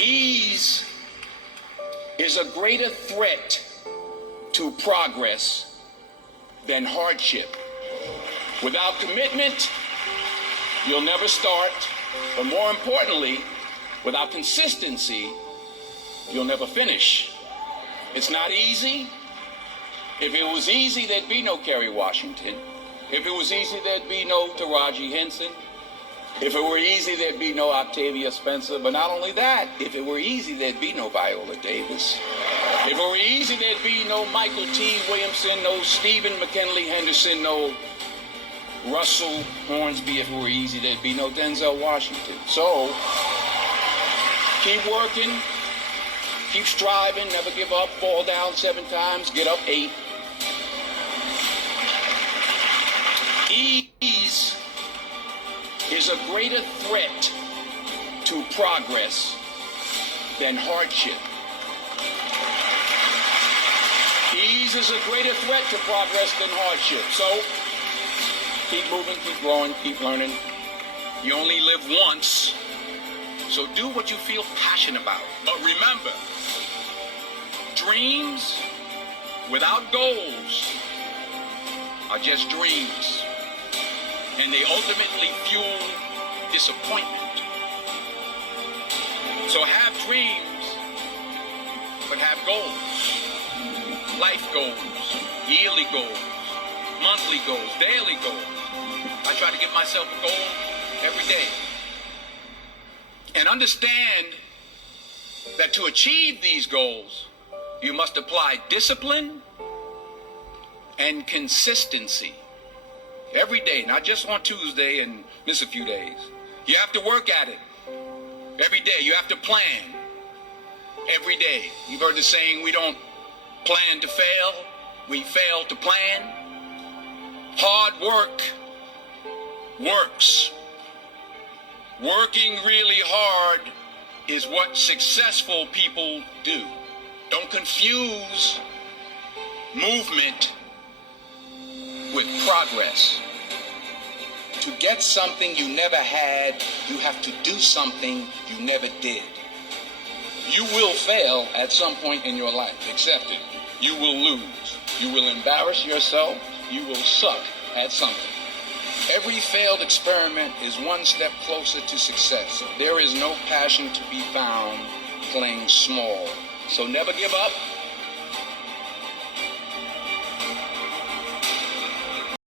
Ease is a greater threat to progress than hardship. Without commitment, you'll never start, but more importantly, without consistency, you'll never finish. It's not easy. If it was easy, there'd be no Kerry Washington. If it was easy, there'd be no Taraji Henson. If it were easy, there'd be no Octavia Spencer. But not only that, if it were easy, there'd be no Viola Davis. If it were easy, there'd be no Michael T. Williamson, no Stephen McKinley Henderson, no Russell Hornsby. If it were easy, there'd be no Denzel Washington. So, keep working, keep striving, never give up, fall down 7 times, get up 8. Ease is a greater threat to progress than hardship. Ease is a greater threat to progress than hardship. So, keep moving, keep growing, keep learning. You only live once, so do what you feel passionate about. But remember, dreams without goals are just dreams, and they ultimately fuel disappointment. So have dreams, but have goals. Life goals, yearly goals, monthly goals, daily goals. I try to give myself a goal every day. And understand that to achieve these goals, you must apply discipline and consistency. Every day, not just on Tuesday and miss a few days. You have to work at it. Every day, you have to plan. Every day. You've heard the saying, we don't plan to fail, we fail to plan. Hard work works. Working really hard is what successful people do. Don't confuse movement with progress. To get something you never had, you have to do something you never did. You will fail at some point in your life. Accept it. You will lose. You will embarrass yourself. You will suck at something. Every failed experiment is one step closer to success. There is no passion to be found playing small. So never give up.